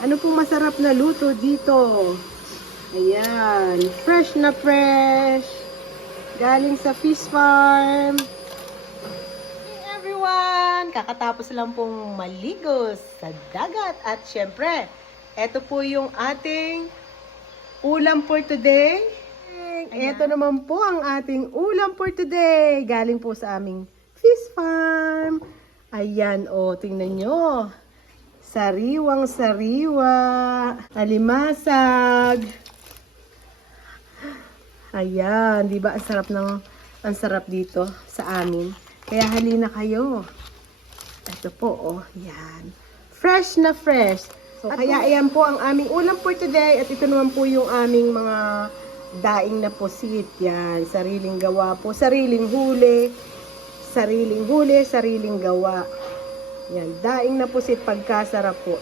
Ano pong masarap na luto dito? Ayan, fresh na fresh. Galing sa fish farm. Hey everyone! Kakatapos lang pong maligo sa dagat. At syempre, eto po yung ating ulam for today. Ito naman po ang ating ulam for today. Galing po sa aming fish farm. Ayan, tingnan nyo. Sariwang sariwa. Alimasag. Ayan, di ba ang sarap dito sa amin. Kaya halina kayo. Ito po, yan. Fresh na fresh. So, kaya ayan po ang aming ulam for today. At ito naman po yung aming mga daing na pusit. Yan, sariling gawa po. Sariling huli, sariling gawa. Yan, daing na pusit pagkasarap po.